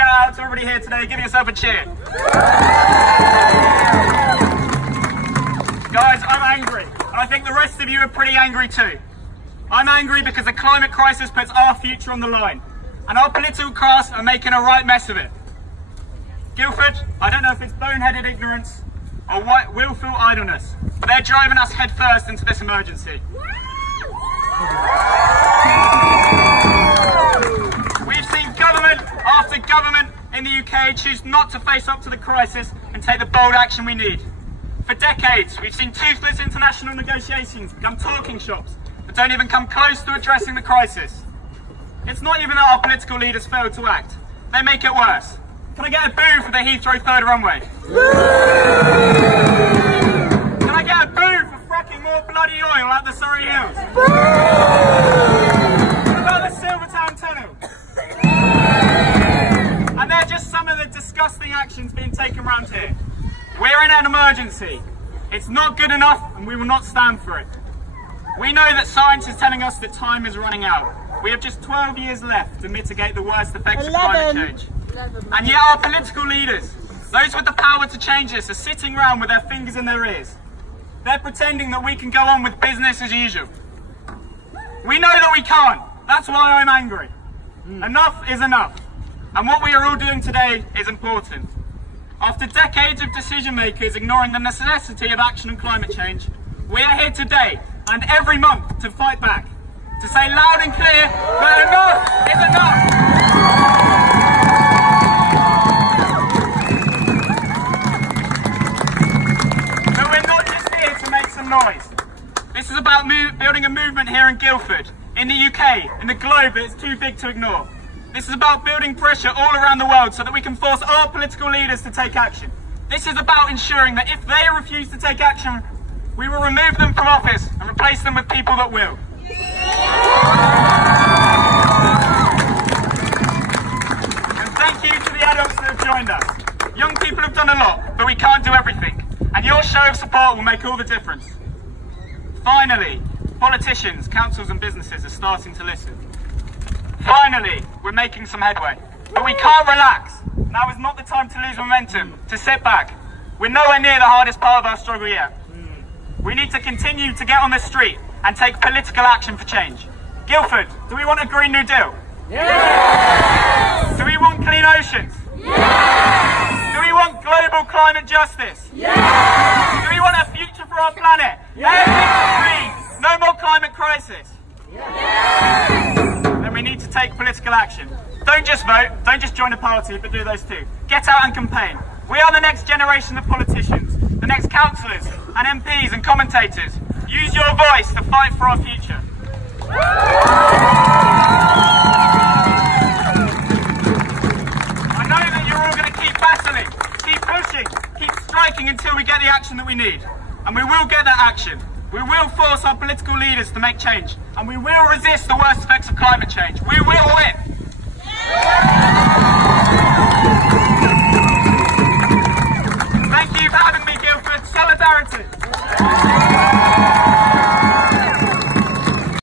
shout out to everybody here today. Give yourself a cheer. Guys, I'm angry. And I think the rest of you are pretty angry too. I'm angry because the climate crisis puts our future on the line. And our political class are making a right mess of it. Guildford, I don't know if it's boneheaded ignorance or willful idleness, but they're driving us headfirst into this emergency. We've seen government after government in the UK choose not to face up to the crisis and take the bold action we need. For decades, we've seen toothless international negotiations become talking shops that don't even come close to addressing the crisis. It's not even that our political leaders fail to act. They make it worse. Can I get a boo for the Heathrow third runway? Can I get a boo for fracking more bloody oil at the Surrey Hills? What about the Silvertown Tunnel? And they're just some of the disgusting actions being taken around here. We're in an emergency. It's not good enough and we will not stand for it. We know that science is telling us that time is running out. We have just 12 years left to mitigate the worst effects of climate change. And yet our political leaders, those with the power to change this, are sitting around with their fingers in their ears. They're pretending that we can go on with business as usual. We know that we can't. That's why I'm angry. Enough is enough. And what we are all doing today is important. After decades of decision makers ignoring the necessity of action on climate change, we are here today and every month to fight back. To say loud and clear that enough is enough. So we're not just here to make some noise. This is about building a movement here in Guildford, in the UK, in the globe that is too big to ignore. This is about building pressure all around the world so that we can force our political leaders to take action. This is about ensuring that if they refuse to take action, we will remove them from office and replace them with people that will. And thank you to the adults that have joined us. Young people have done a lot, but we can't do everything. And your show of support will make all the difference. Finally, politicians, councils and businesses are starting to listen. Finally, we're making some headway. But we can't relax. Now is not the time to lose momentum, to sit back. We're nowhere near the hardest part of our struggle yet. We need to continue to get on the street and take political action for change. Guildford, do we want a Green New Deal? Yes! Do we want clean oceans? Yes! Do we want global climate justice? Yes! Do we want a future for our planet? Yes! Everything's green, no more climate crisis. Yes! Then we need to take political action. Don't just vote, don't just join a party, but do those too. Get out and campaign. We are the next generation of politicians, the next councillors and MPs and commentators. Use your voice to fight for our future. I know that you're all going to keep battling, keep pushing, keep striking until we get the action that we need. And we will get that action. We will force our political leaders to make change. And we will resist the worst effects of climate change. We will win.